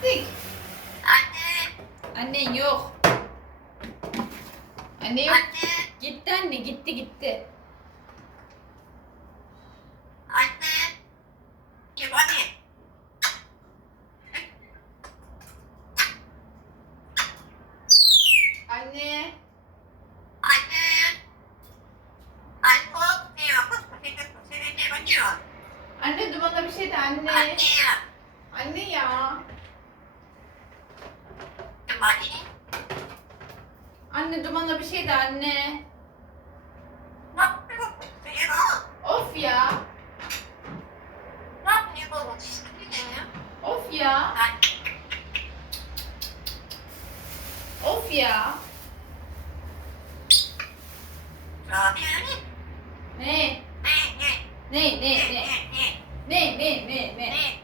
pislik. Anne. Annen yok. Anne yok. Anne. Gitti anne, gitti. Anne. Kim anne? Anne. Anne. Anne olmuyor. Seni diyor. Anne Duman'la bir şey de anne. Anne. Anne ya. Kim anne? Anne Duman'la bir şey de anne. Ne yapıyorsun? Of ya. Ne yapıyorsun? Of ya. Of ya. Ne? Ne? Ne? Ne? Ne? Ne? Ne? Ne? Ne?